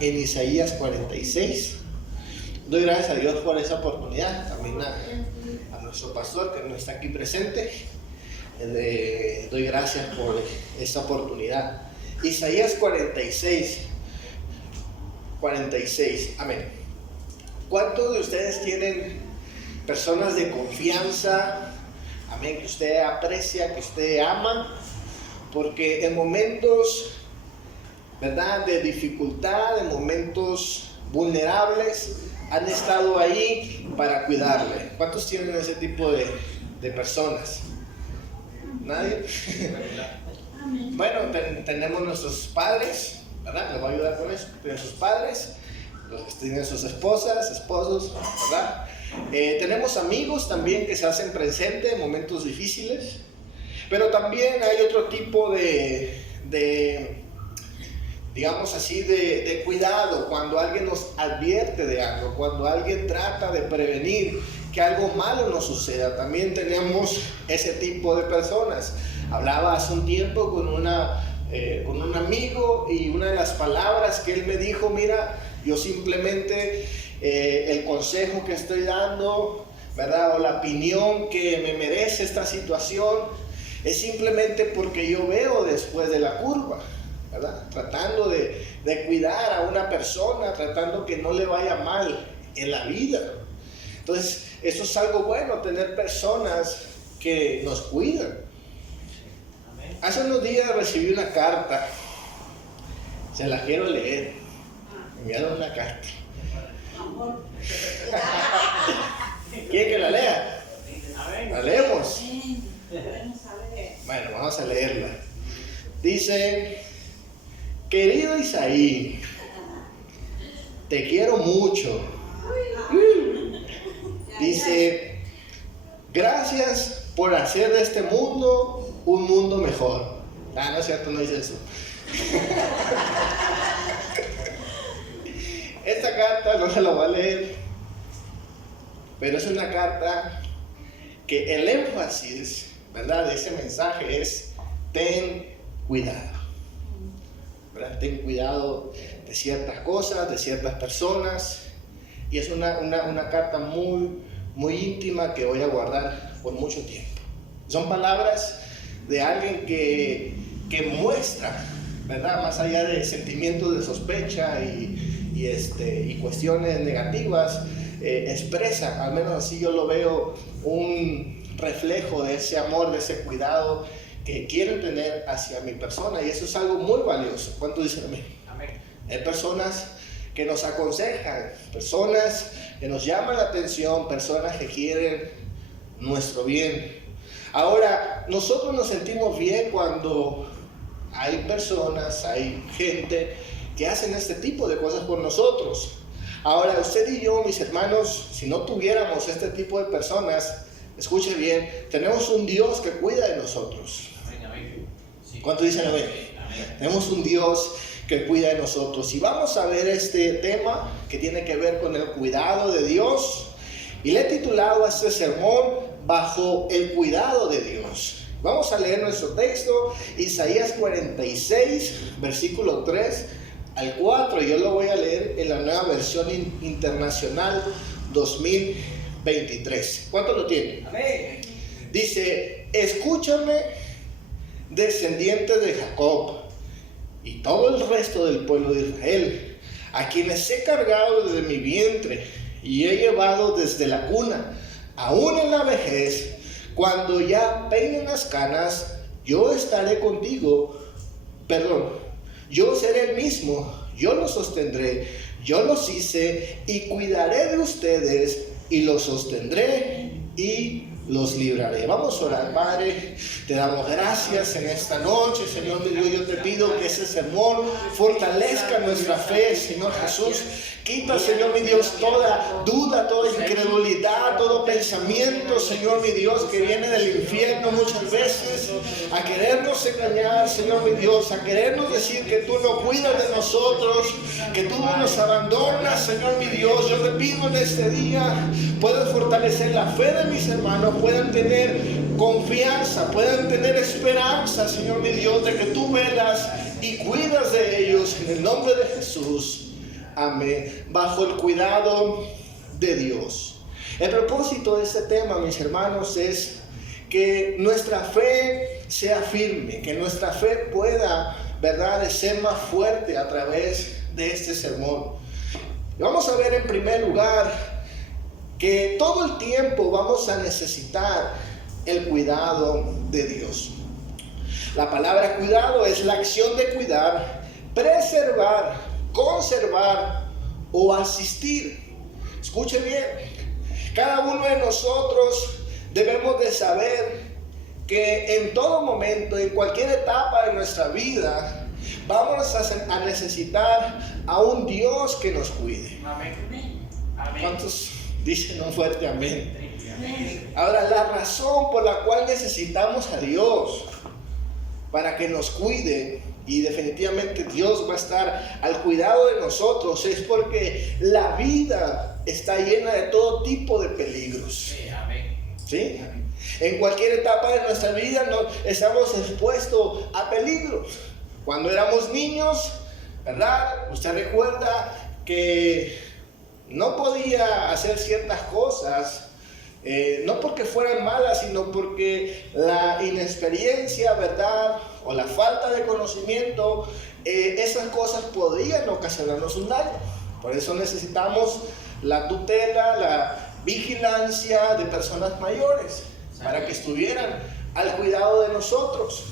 en Isaías 46. Doy gracias a Dios por esa oportunidad, también a nuestro pastor que no está aquí presente. Doy gracias por esta oportunidad. Isaías 46, amén. ¿Cuántos de ustedes tienen personas de confianza, amén, que usted aprecia, que usted ama? Porque en momentos, ¿verdad?, de dificultad, en momentos vulnerables, han estado ahí para cuidarle. ¿Cuántos tienen ese tipo de personas? ¿Nadie? Bueno, tenemos nuestros padres, ¿verdad? Les voy a ayudar con eso. Tienen sus padres, los que tienen sus esposas, esposos, ¿verdad? Tenemos amigos también que se hacen presentes en momentos difíciles. Pero también hay otro tipo digamos así, de cuidado, cuando alguien nos advierte de algo, cuando alguien trata de prevenir que algo malo nos suceda. También tenemos ese tipo de personas. Hablaba hace un tiempo con un amigo, y una de las palabras que él me dijo: mira, yo simplemente el consejo que estoy dando, ¿verdad?, o la opinión que me merece esta situación, es simplemente porque yo veo después de la curva, ¿verdad? Tratando de cuidar a una persona, tratando que no le vaya mal en la vida. Entonces, eso es algo bueno, tener personas que nos cuidan. Hace unos días recibí una carta, se la quiero leer. Me enviaron una carta. ¿Quieren que la lea? ¿La leemos? Bueno, vamos a leerla. Dice: querido Isaí, te quiero mucho. Dice: gracias por hacer de este mundo un mundo mejor. No es cierto, no dice eso. Esta carta no se la voy a leer, pero es una carta que el énfasis, ¿verdad?, de ese mensaje es: ten cuidado, ¿verdad? Ten cuidado de ciertas cosas, de ciertas personas. Y es una carta muy, muy íntima que voy a guardar por mucho tiempo. Son palabras de alguien que muestra, ¿verdad?, más allá de sentimientos de sospecha y cuestiones negativas, expresa, al menos así yo lo veo, un reflejo de ese amor, de ese cuidado que quieren tener hacia mi persona, y eso es algo muy valioso. ¿Cuánto dicen amén? Amén. Hay personas que nos aconsejan, personas que nos llaman la atención, personas que quieren nuestro bien. Ahora, nosotros nos sentimos bien cuando hay personas, hay gente que hacen este tipo de cosas por nosotros. Ahora, usted y yo, mis hermanos, si no tuviéramos este tipo de personas, escuche bien, tenemos un Dios que cuida de nosotros. ¿Cuánto dicen amén? Tenemos un Dios que cuida de nosotros. Y vamos a ver este tema que tiene que ver con el cuidado de Dios. Y le he titulado a este sermón: bajo el cuidado de Dios. Vamos a leer nuestro texto, Isaías 46, versículo 3 al 4. Yo lo voy a leer en la Nueva Versión Internacional 2023. ¿Cuánto lo tienen? Amén. Dice: escúchame, descendientes de Jacob, y todo el resto del pueblo de Israel, a quienes he cargado desde mi vientre y he llevado desde la cuna, aún en la vejez. Cuando ya peinen las canas, yo estaré contigo. Yo seré el mismo, yo los sostendré, yo los hice y cuidaré de ustedes y los sostendré y los libraré. Vamos a orar. Padre, te damos gracias en esta noche, Señor mi Dios. Yo te pido que ese sermón fortalezca nuestra fe, Señor Jesús. Quita, Señor mi Dios, toda duda, toda incredulidad, todo pensamiento, Señor mi Dios, que viene del infierno muchas veces a querernos engañar, Señor mi Dios, a querernos decir que tú no cuidas de nosotros, que tú nos abandonas, Señor mi Dios. Yo te pido en este día, puedas fortalecer la fe de mis hermanos, puedan tener confianza, puedan tener esperanza, Señor mi Dios, de que tú velas y cuidas de ellos, en el nombre de Jesús. amén, bajo el cuidado de Dios. El propósito de este tema, mis hermanos, es que nuestra fe sea firme, que nuestra fe pueda, ¿verdad?, ser más fuerte a través de este sermón. Vamos a ver en primer lugar que todo el tiempo vamos a necesitar el cuidado de Dios. La palabra cuidado es la acción de cuidar, preservar, conservar o asistir. Escuche bien, cada uno de nosotros debemos de saber que en todo momento, en cualquier etapa de nuestra vida, vamos a necesitar a un Dios que nos cuide. Amén. ¿Cuántos dicen un fuerte amén? Ahora, la razón por la cual necesitamos a Dios para que nos cuide, y definitivamente Dios va a estar al cuidado de nosotros, es porque la vida está llena de todo tipo de peligros. ¿Sí? En cualquier etapa de nuestra vida estamos expuestos a peligros. Cuando éramos niños, ¿verdad? Usted recuerda que no podía hacer ciertas cosas, no porque fueran malas, sino porque la inexperiencia, ¿verdad?, o la falta de conocimiento, esas cosas podían ocasionarnos un daño. Por eso necesitamos la tutela, la vigilancia de personas mayores, para que estuvieran al cuidado de nosotros.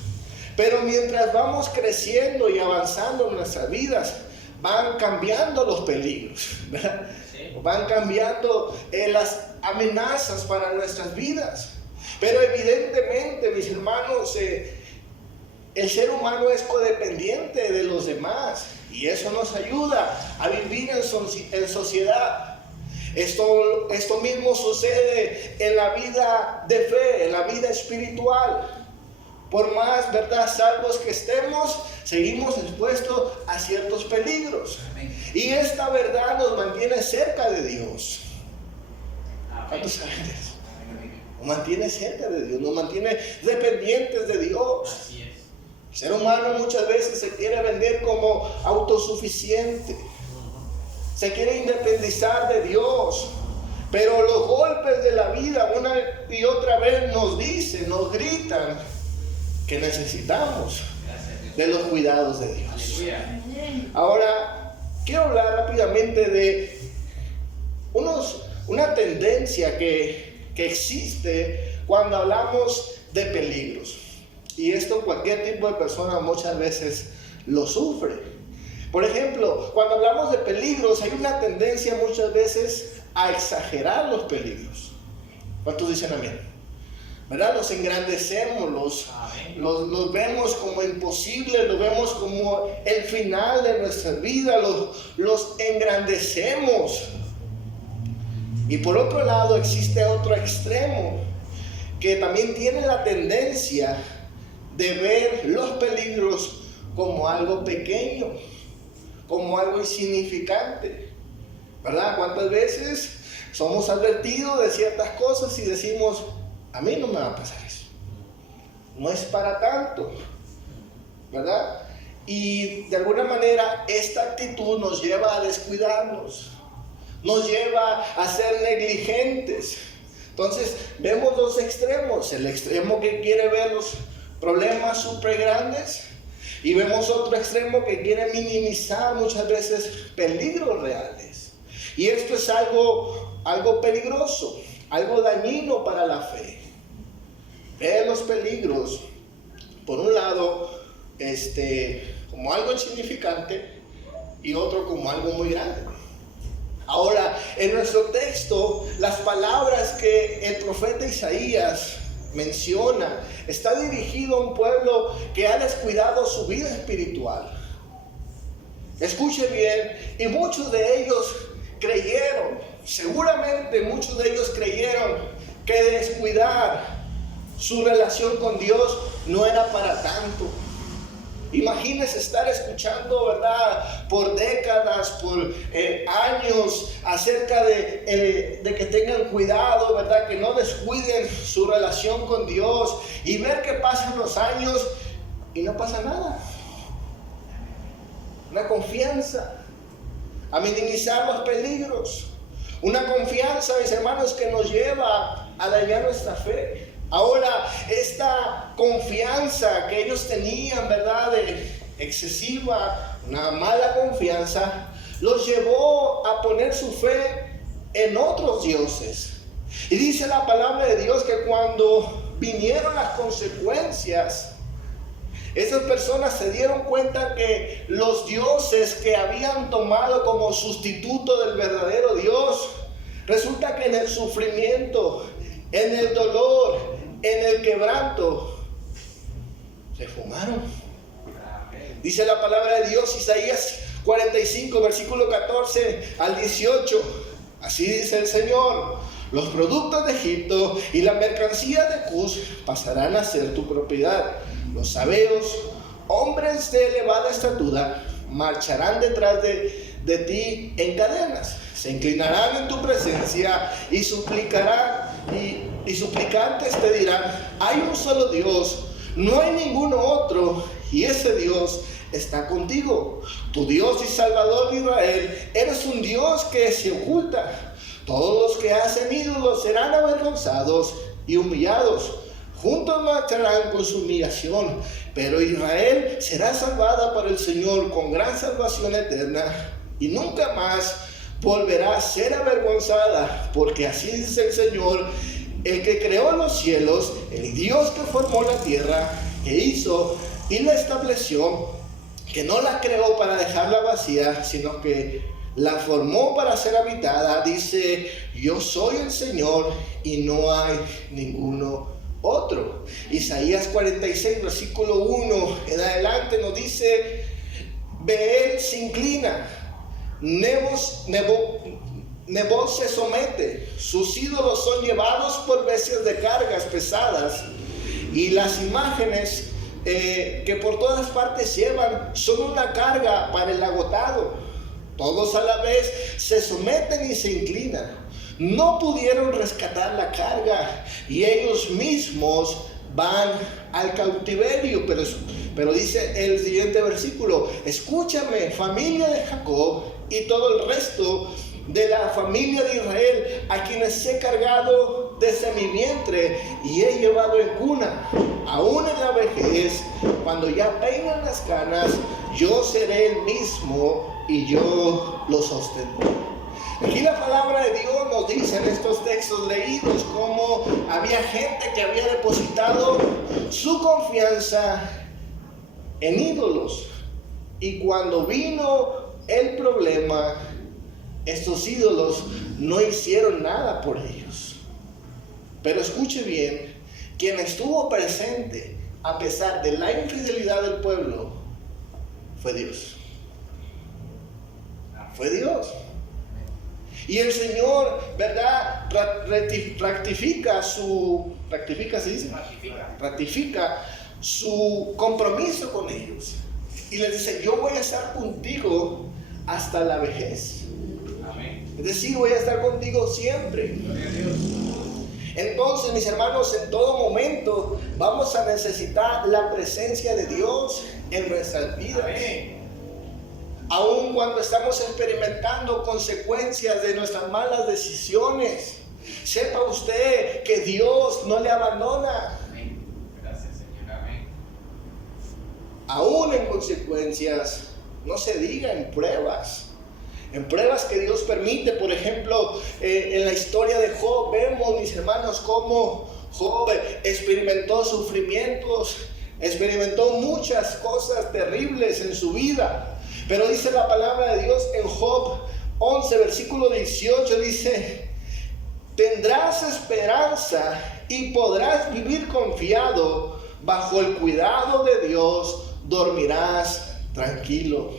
Pero mientras vamos creciendo y avanzando en nuestras vidas, van cambiando los peligros, ¿verdad? Sí. Van cambiando las amenazas para nuestras vidas. Pero evidentemente, mis hermanos, el ser humano es codependiente de los demás, y eso nos ayuda a vivir en sociedad. Esto mismo sucede en la vida de fe, en la vida espiritual. Por más, ¿verdad?, salvos que estemos, seguimos expuestos a ciertos peligros. Amén. Y esta verdad nos mantiene cerca de Dios. ¿Cuántos saben eso? Nos mantiene cerca de Dios, nos mantiene dependientes de Dios. Así es. El ser humano muchas veces se quiere vender como autosuficiente. Se quiere independizar de Dios. Pero los golpes de la vida una y otra vez nos dicen, nos gritan que necesitamos de los cuidados de Dios. Aleluya. Ahora, quiero hablar rápidamente de una tendencia que existe cuando hablamos de peligros. Y esto cualquier tipo de persona muchas veces lo sufre. Por ejemplo, cuando hablamos de peligros, hay una tendencia muchas veces a exagerar los peligros. ¿Cuántos dicen amén? ¿Verdad? Los engrandecemos, los vemos como imposibles, los vemos como el final de nuestra vida, los engrandecemos. Y por otro lado existe otro extremo que también tiene la tendencia de ver los peligros como algo pequeño, como algo insignificante, ¿verdad? ¿Cuántas veces somos advertidos de ciertas cosas y decimos, a mí no me va a pasar eso, no es para tanto, ¿verdad? Y de alguna manera esta actitud nos lleva a descuidarnos, nos lleva a ser negligentes. Entonces vemos dos extremos, el extremo que quiere ver los problemas súper grandes, y vemos otro extremo que quiere minimizar muchas veces peligros reales. Y esto es algo peligroso, algo dañino para la fe. Ver los peligros, por un lado, como algo insignificante, y otro como algo muy grande. Ahora, en nuestro texto, las palabras que el profeta Isaías menciona, está dirigido a un pueblo que ha descuidado su vida espiritual. Escuche bien, y muchos de ellos creyeron, seguramente muchos de ellos creyeron que descuidar su relación con Dios no era para tanto. Imagínense estar escuchando, ¿verdad?, por décadas, por años, acerca de que tengan cuidado, ¿verdad?, que no descuiden su relación con Dios, y ver que pasan los años y no pasa nada. Una confianza. a minimizar los peligros. Una confianza, mis hermanos, que nos lleva a dañar nuestra fe. Ahora, esta confianza que ellos tenían, ¿verdad?, excesiva, una mala confianza, los llevó a poner su fe en otros dioses. Y dice la palabra de Dios que cuando vinieron las consecuencias, esas personas se dieron cuenta que los dioses que habían tomado como sustituto del verdadero Dios, resulta que en el sufrimiento, en el dolor, en el quebranto, se fumaron. Dice la palabra de Dios, Isaías 45, versículo 14 al 18. Así dice el Señor: los productos de Egipto y la mercancía de Cus pasarán a ser tu propiedad. Los sabeos, hombres de elevada estatura, marcharán detrás de ti en cadenas. Se inclinarán en tu presencia y suplicarán, y suplicantes te dirán: hay un solo Dios, no hay ninguno otro, y ese Dios está contigo. Tu Dios y Salvador de Israel, eres un Dios que se oculta. Todos los que hacen ídolos serán avergonzados y humillados. Juntos marcharán con su humillación, pero Israel será salvada por el Señor con gran salvación eterna, y nunca más volverá a ser avergonzada, porque así dice el Señor, el que creó los cielos, el Dios que formó la tierra, que hizo y la estableció, que no la creó para dejarla vacía, sino que la formó para ser habitada. Dice: yo soy el Señor y no hay ninguno otro. Isaías 46, versículo 1 en adelante nos dice: Beel se inclina, Nebo se somete, sus ídolos son llevados por bestias de cargas pesadas, y las imágenes que por todas partes llevan son una carga para el agotado. Todos a la vez se someten y se inclinan. No pudieron rescatar la carga y ellos mismos van al cautiverio. Pero dice el siguiente versículo: escúchame, familia de Jacob y todo el resto de la familia de Israel, a quienes he cargado desde mi vientre y he llevado en cuna. Aún en la vejez, cuando ya peinan las canas, yo seré el mismo y yo lo sostendré. Aquí la palabra de Dios nos dice en estos textos leídos cómo había gente que había depositado su confianza en ídolos, y cuando vino el problema, estos ídolos no hicieron nada por ellos. Pero escuche bien, quien estuvo presente a pesar de la infidelidad del pueblo fue Dios. Fue Dios. Y el Señor, ¿verdad?, ratifica su compromiso con ellos. Y les dice: yo voy a estar contigo hasta la vejez. Amén. Es decir, voy a estar contigo siempre. Entonces, mis hermanos, en todo momento vamos a necesitar la presencia de Dios en nuestras vidas. Amén. Aun cuando estamos experimentando consecuencias de nuestras malas decisiones, sepa usted que Dios no le abandona. Amén. Gracias, Señor. Amén. Aún en consecuencias, no se diga en pruebas que Dios permite. Por ejemplo, en la historia de Job vemos, mis hermanos, cómo Job experimentó sufrimientos, experimentó muchas cosas terribles en su vida. Pero dice la palabra de Dios en Job 11, versículo 18, dice: tendrás esperanza y podrás vivir confiado, bajo el cuidado de Dios dormirás tranquilo.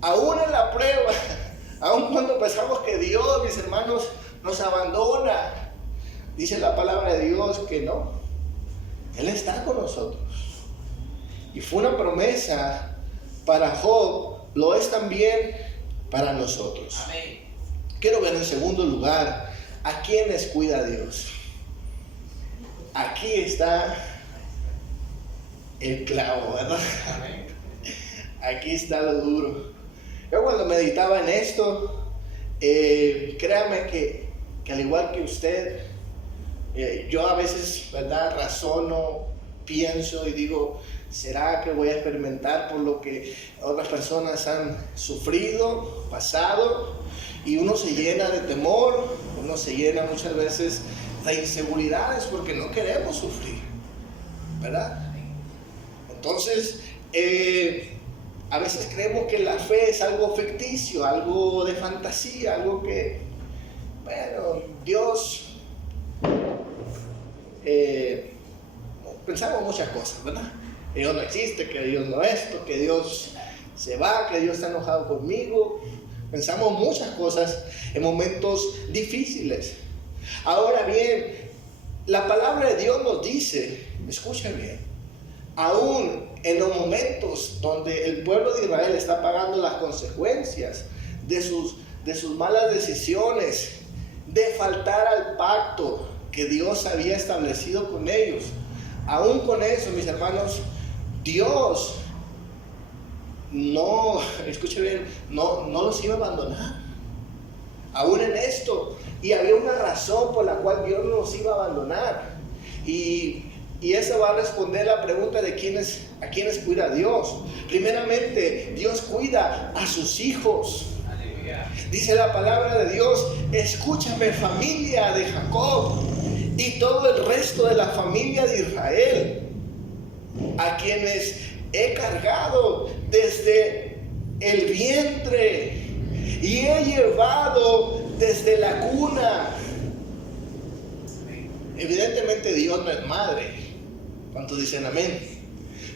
Aún en la prueba, aún cuando pensamos que Dios, mis hermanos, nos abandona, dice la palabra de Dios que no, Él está con nosotros. Y fue una promesa para Job, lo es también para nosotros. Amén. Quiero ver en segundo lugar a quienes cuida Dios. Aquí está el clavo, ¿verdad? Amén. Aquí está lo duro. Yo cuando meditaba en esto, créame que al igual que usted, yo a veces, ¿verdad?, razono, pienso y digo, ¿será que voy a experimentar por lo que otras personas han sufrido, pasado? Y uno se llena de temor, uno se llena muchas veces de inseguridades porque no queremos sufrir, ¿verdad? Entonces, a veces creemos que la fe es algo ficticio, algo de fantasía, algo que, bueno, Dios, pensamos muchas cosas, ¿verdad? Que Dios no existe, que Dios no esto, que Dios se va, que Dios está enojado conmigo. Pensamos muchas cosas en momentos difíciles. Ahora bien, la palabra de Dios nos dice, escuchen bien, aún en los momentos donde el pueblo de Israel está pagando las consecuencias de sus malas decisiones, de faltar al pacto que Dios había establecido con ellos, aún con eso, mis hermanos, Dios no, escuchen bien, no los iba a abandonar, aún en esto. Y había una razón por la cual Dios no los iba a abandonar. Y esa va a responder la pregunta de a quiénes cuida Dios. Primeramente, Dios cuida a sus hijos. Aleluya. Dice la palabra de Dios, escúchame, familia de Jacob y todo el resto de la familia de Israel, a quienes he cargado desde el vientre y he llevado desde la cuna. Evidentemente Dios no es madre. ¿Cuántos dicen amén?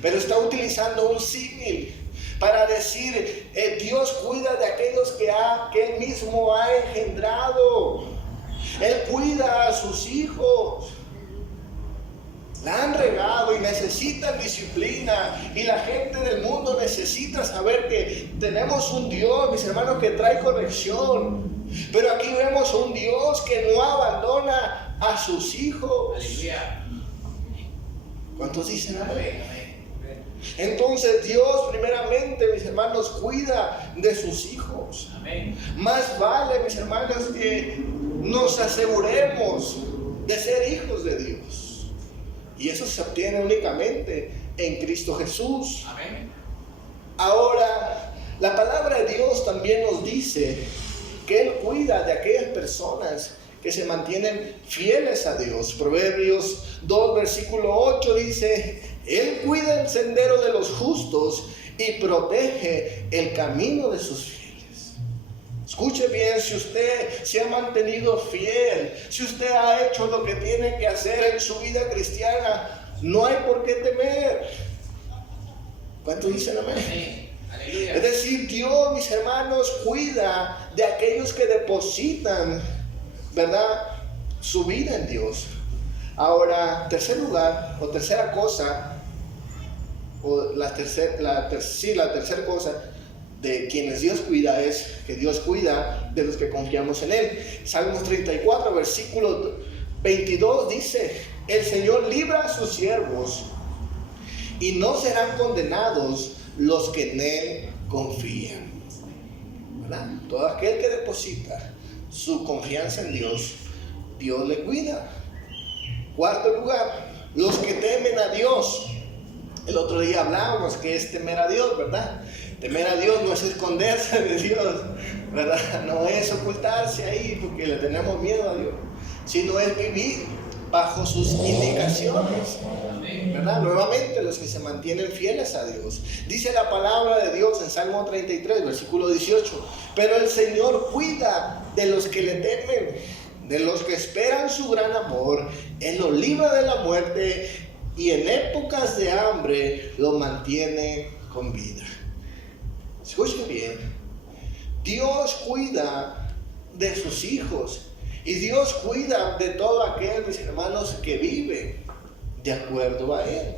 Pero está utilizando un símil para decir, Dios cuida de aquellos que Él mismo ha engendrado. Él cuida a sus hijos. La han regado y necesitan disciplina, y la gente del mundo necesita saber que tenemos un Dios, mis hermanos, que trae corrección. Pero aquí vemos un Dios que no abandona a sus hijos. Aleluya. ¿Cuántos dicen amén? Entonces Dios primeramente, mis hermanos, cuida de sus hijos. Amén. Más vale, mis hermanos, que nos aseguremos de ser hijos de Dios. Y eso se obtiene únicamente en Cristo Jesús. Amén. Ahora, la palabra de Dios también nos dice que Él cuida de aquellas personas que se mantienen fieles a Dios. Proverbios 2, versículo 8 dice, Él cuida el sendero de los justos y protege el camino de sus fieles. Escuche bien, si usted se ha mantenido fiel, si usted ha hecho lo que tiene que hacer en su vida cristiana, no hay por qué temer. ¿Cuántos dicen amén? Aleluya. Es decir, Dios, mis hermanos, cuida de aquellos que depositan, ¿verdad?, su vida en Dios. Ahora, tercer lugar, o tercera cosa, o la tercera cosa de quienes Dios cuida es que Dios cuida de los que confiamos en Él. Salmos 34, versículo 22 dice, el Señor libra a sus siervos y no serán condenados los que en Él confían. ¿Verdad? Todo aquel que deposita su confianza en Dios, Dios le cuida. Cuarto lugar, los que temen a Dios. El otro día hablábamos que es temer a Dios, ¿verdad? Temer a Dios no es esconderse de Dios, ¿verdad? No es ocultarse ahí porque le tenemos miedo a Dios, sino es vivir bajo sus indicaciones, ¿verdad? Nuevamente, los que se mantienen fieles a Dios. Dice la palabra de Dios en Salmo 33, versículo 18, pero el Señor cuida de los que le temen, de los que esperan su gran amor. Él los libra de la muerte y en épocas de hambre los mantiene con vida. Escuchen bien, Dios cuida de sus hijos y Dios cuida de todo aquel, mis hermanos, que vive de acuerdo a Él.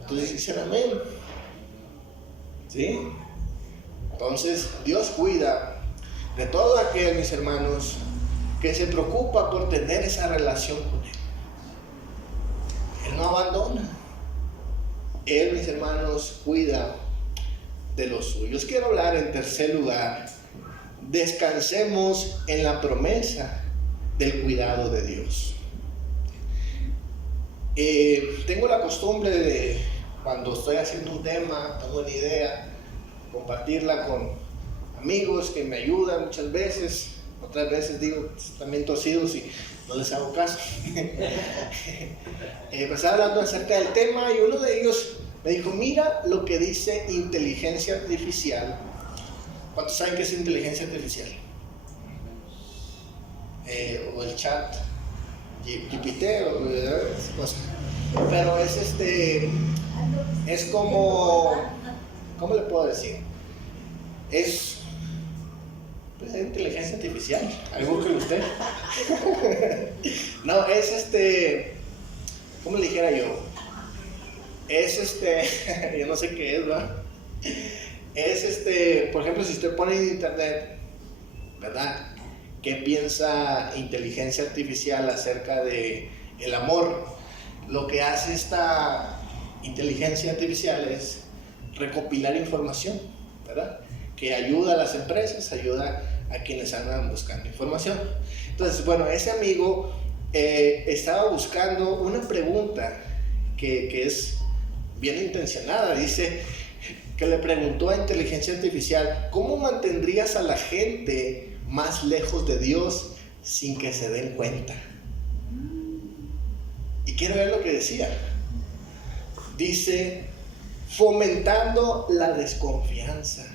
Entonces dicen amén. ¿Sí? Entonces Dios cuida de todo aquel, mis hermanos, que se preocupa por tener esa relación con Él. Él no abandona. Él, mis hermanos, cuida de los suyos. Quiero hablar en tercer lugar, descansemos en la promesa del cuidado de Dios. Tengo la costumbre de, cuando estoy haciendo un tema, tengo una idea, compartirla con amigos que me ayudan muchas veces. Otras veces digo, también torcidos y no les hago caso. Empecé hablando acerca del tema y uno de ellos me dijo, mira lo que dice inteligencia artificial. ¿Cuántos saben qué es inteligencia artificial? O el chat GPT o esas cosas. Pero es como, ¿cómo le puedo decir? Es inteligencia artificial, algo que usted. No, es ¿cómo le dijera yo? Es yo no sé qué es, ¿verdad? Es por ejemplo, si usted pone en internet, ¿verdad? ¿Qué piensa inteligencia artificial acerca de el amor? Lo que hace esta inteligencia artificial es recopilar información, ¿verdad? Que ayuda a las empresas, ayuda a quienes andan buscando información. Entonces, bueno, ese amigo estaba buscando una pregunta que es bien intencionada. Dice que le preguntó a inteligencia artificial, ¿cómo mantendrías a la gente más lejos de Dios sin que se den cuenta? Y quiero ver lo que decía. Dice, fomentando la desconfianza.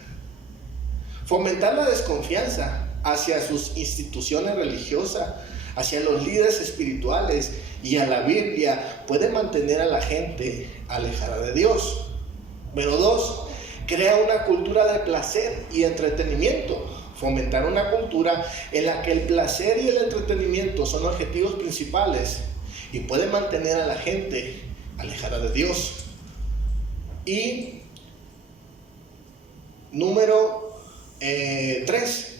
Fomentar la desconfianza hacia sus instituciones religiosas, hacia los líderes espirituales y a la Biblia puede mantener a la gente alejada de Dios. Número 2, crea una cultura de placer y entretenimiento. Fomentar una cultura en la que el placer y el entretenimiento son objetivos principales y puede mantener a la gente alejada de Dios. Y número 3,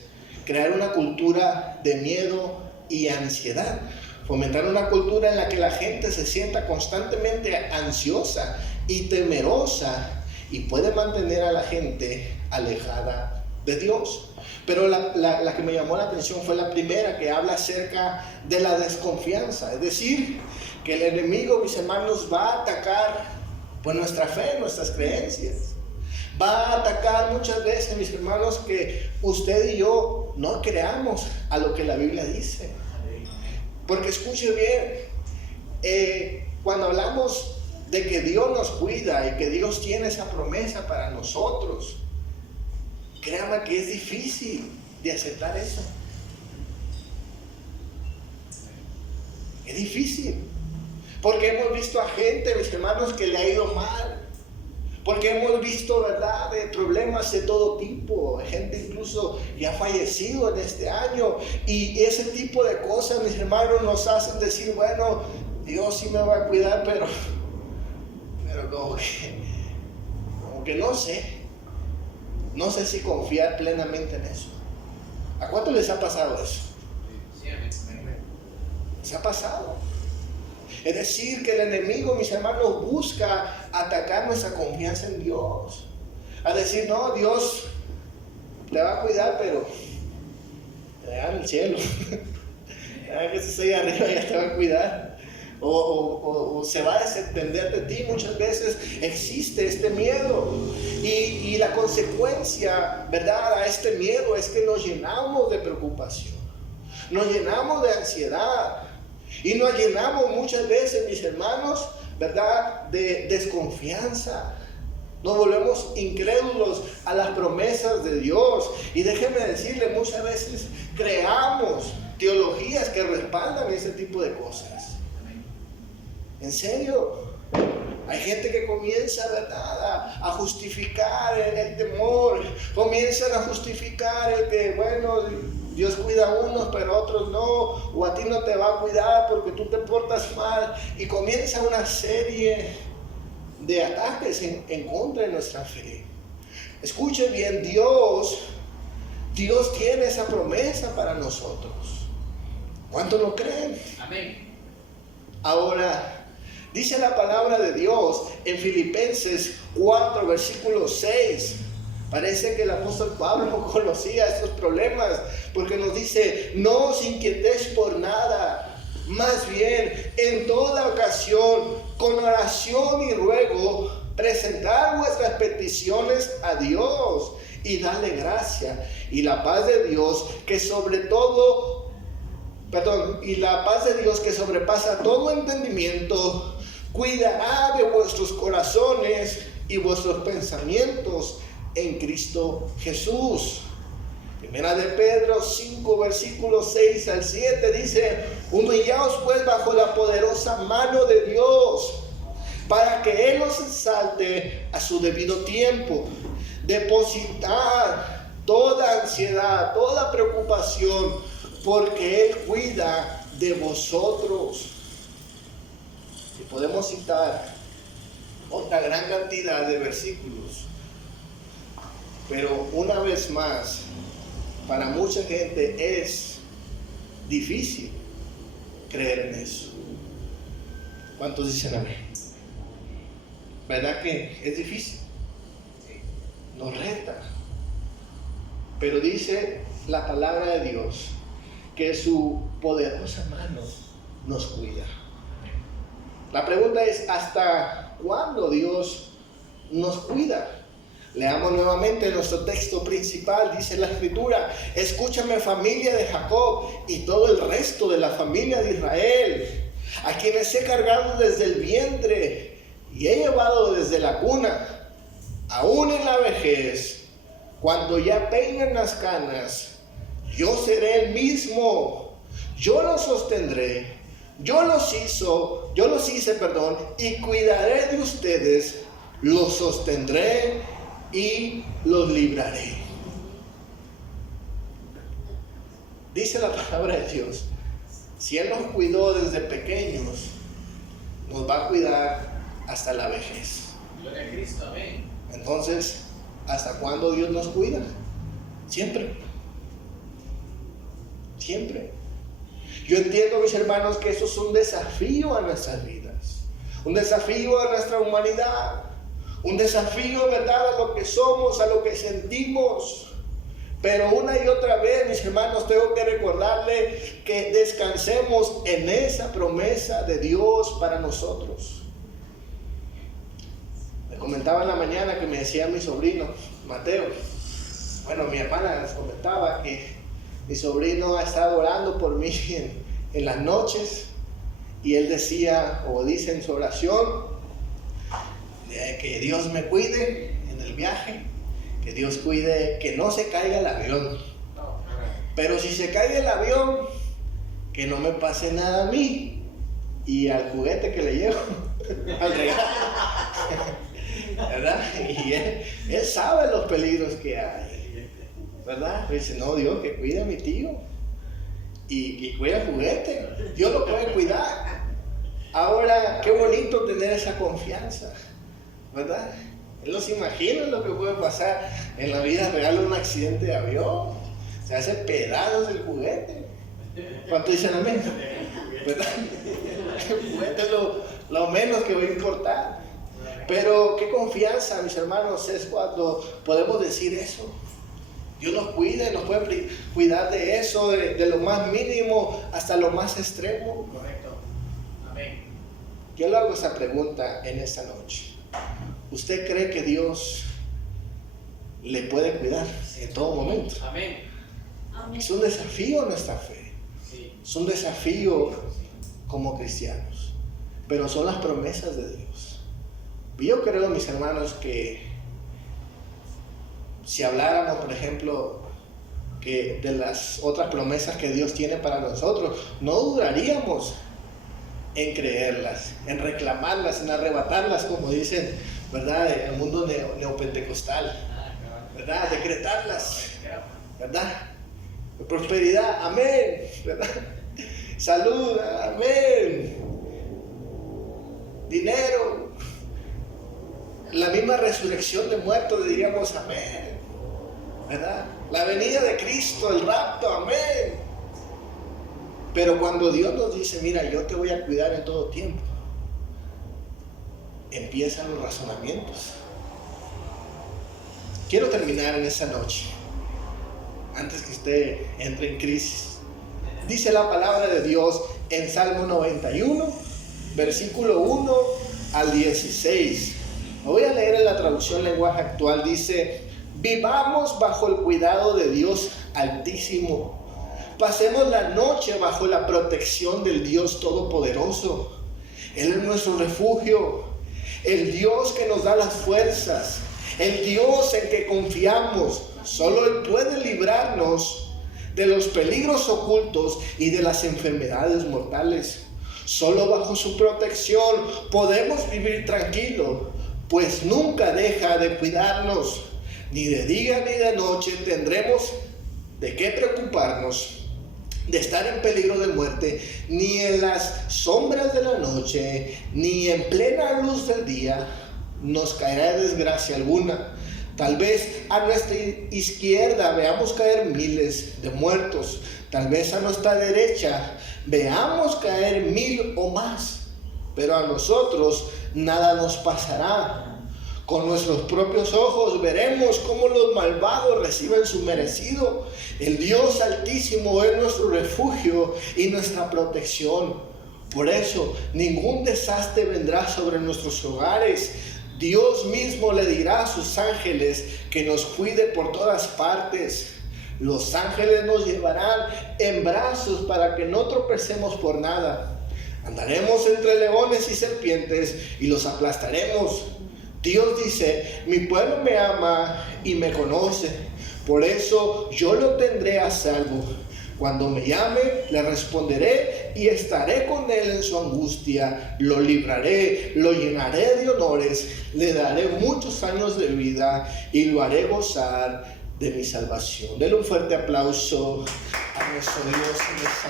crear una cultura de miedo y ansiedad. Fomentar una cultura en la que la gente se sienta constantemente ansiosa y temerosa y puede mantener a la gente alejada de Dios. Pero la que me llamó la atención fue la primera, que habla acerca de la desconfianza. Es decir, que el enemigo, mis hermanos, va a atacar pues nuestra fe, nuestras creencias. Va a atacar muchas veces, mis hermanos, que usted y yo no creamos a lo que la Biblia dice. Porque escuche bien, cuando hablamos de que Dios nos cuida y que Dios tiene esa promesa para nosotros, créame que es difícil de aceptar eso. Es difícil. Porque hemos visto a gente, mis hermanos, que le ha ido mal. Porque hemos visto, ¿verdad?, de problemas de todo tipo. Gente incluso que ha fallecido en este año. Y ese tipo de cosas, mis hermanos, nos hacen decir, bueno, Dios sí me va a cuidar, pero como que no sé. No sé si confiar plenamente en eso. ¿A cuánto les ha pasado eso? ¿Les ha pasado? Es decir, que el enemigo, mis hermanos, busca atacar nuestra confianza en Dios. A decir, no, Dios te va a cuidar, pero allá en el cielo. Que estés ahí arriba ya te va a cuidar. O se va a desentender de ti. Muchas veces existe este miedo. Y la consecuencia, ¿verdad?, a este miedo es que nos llenamos de preocupación. Nos llenamos de ansiedad. Y nos llenamos muchas veces, mis hermanos, ¿verdad?, de desconfianza. Nos volvemos incrédulos a las promesas de Dios. Y déjenme decirle, muchas veces creamos teologías que respaldan ese tipo de cosas. En serio. Hay gente que comienza, ¿verdad?, a justificar el temor. Comienzan a justificar el que, bueno, Dios cuida a unos, pero a otros no. O a ti no te va a cuidar porque tú te portas mal. Y comienza una serie de ataques en contra de nuestra fe. Escuche bien, Dios tiene esa promesa para nosotros. ¿Cuántos lo creen? Amén. Ahora, dice la palabra de Dios en Filipenses 4, versículo 6. Parece que el apóstol Pablo no conocía estos problemas, porque nos dice, no os inquietéis por nada, más bien en toda ocasión, con oración y ruego, presentad vuestras peticiones a Dios y darle gracia, y la paz de Dios que la paz de Dios que sobrepasa todo entendimiento, cuidará de vuestros corazones y vuestros pensamientos en Cristo Jesús. Primera de Pedro 5, versículos 6 al 7 dice, humillaos pues bajo la poderosa mano de Dios, para que Él os exalte a su debido tiempo. Depositad toda ansiedad, toda preocupación, porque Él cuida de vosotros. Y podemos citar otra gran cantidad de versículos, pero una vez más, para mucha gente es difícil creer en eso. ¿Cuántos dicen amén? ¿Verdad que es difícil? Nos reta. Pero dice la palabra de Dios que su poderosa mano nos cuida. La pregunta es, ¿hasta cuándo Dios nos cuida? Leamos nuevamente nuestro texto principal. Dice la escritura, escúchame familia de Jacob y todo el resto de la familia de Israel, a quienes he cargado desde el vientre y he llevado desde la cuna, aún en la vejez, cuando ya peinan las canas, yo seré el mismo, yo los sostendré, yo los hice, y cuidaré de ustedes, los sostendré y los libraré. Dice la palabra de Dios, si Él nos cuidó desde pequeños, nos va a cuidar hasta la vejez. Gloria a Cristo, amén. Entonces, ¿hasta cuándo Dios nos cuida? Siempre. Siempre. Yo entiendo, mis hermanos, que eso es un desafío a nuestras vidas, un desafío a nuestra humanidad, un desafío, ¿verdad?, a lo que somos, a lo que sentimos. Pero una y otra vez, mis hermanos, tengo que recordarle que descansemos en esa promesa de Dios para nosotros. Le comentaba en la mañana que me decía mi sobrino, Mateo, bueno, mi hermana les comentaba que mi sobrino ha estado orando por mí en las noches, y él decía, o dice en su oración, que Dios me cuide en el viaje, que Dios cuide que no se caiga el avión, pero si se cae el avión, que no me pase nada a mí y al juguete que le llevo, al regalo, ¿verdad? Y él sabe los peligros que hay, ¿verdad? Dice, no, Dios, que cuide a mi tío y cuida el juguete, Dios lo puede cuidar. Ahora, qué bonito tener esa confianza, ¿verdad? Él no se imagina lo que puede pasar en la vida real, un accidente de avión, se hace pedazos el juguete. ¿Cuánto dicen amén? ¿Verdad? El juguete es lo menos que va a importar. Pero qué confianza, mis hermanos, es cuando podemos decir eso. Dios nos cuida y nos puede cuidar de eso, de lo más mínimo hasta lo más extremo. Correcto. Amén. Yo le hago esa pregunta en esta noche. ¿Usted cree que Dios le puede cuidar en todo momento? Amén. Es un desafío nuestra fe. Sí. Es un desafío como cristianos. Pero son las promesas de Dios. Y yo creo, mis hermanos, que si habláramos, por ejemplo, que de las otras promesas que Dios tiene para nosotros, no dudaríamos en creerlas, en reclamarlas, en arrebatarlas, como dicen, ¿verdad?, en el mundo neopentecostal, ¿verdad?, decretarlas, ¿verdad?, prosperidad, amén, ¿verdad?, salud, amén, dinero, la misma resurrección de muertos, diríamos amén, ¿verdad?, la venida de Cristo, el rapto, amén. Pero cuando Dios nos dice, mira, yo te voy a cuidar en todo tiempo, empiezan los razonamientos. quiero terminar en esa noche, antes que usted entre en crisis. Dice la palabra de Dios en Salmo 91, versículo 1 al 16. Voy a leer en la traducción lenguaje actual. Dice: vivamos bajo el cuidado de Dios Altísimo. Pasemos la noche bajo la protección del Dios Todopoderoso. Él es nuestro refugio, el Dios que nos da las fuerzas, el Dios en que confiamos. Solo Él puede librarnos de los peligros ocultos y de las enfermedades mortales. Solo bajo su protección podemos vivir tranquilos, pues nunca deja de cuidarnos. Ni de día ni de noche tendremos de qué preocuparnos de estar en peligro de muerte, ni en las sombras de la noche, ni en plena luz del día nos caerá desgracia alguna. Tal vez a nuestra izquierda veamos caer miles de muertos, tal vez a nuestra derecha veamos caer 1000 o más, pero a nosotros nada nos pasará. Con nuestros propios ojos veremos cómo los malvados reciben su merecido. El Dios Altísimo es nuestro refugio y nuestra protección. Por eso, ningún desastre vendrá sobre nuestros hogares. Dios mismo le dirá a sus ángeles que nos cuide por todas partes. Los ángeles nos llevarán en brazos para que no tropecemos por nada. Andaremos entre leones y serpientes y los aplastaremos. Dios dice: mi pueblo me ama y me conoce, por eso yo lo tendré a salvo. Cuando me llame, le responderé y estaré con él en su angustia. Lo libraré, lo llenaré de honores, le daré muchos años de vida y lo haré gozar de mi salvación. Denle un fuerte aplauso a nuestro Dios en esta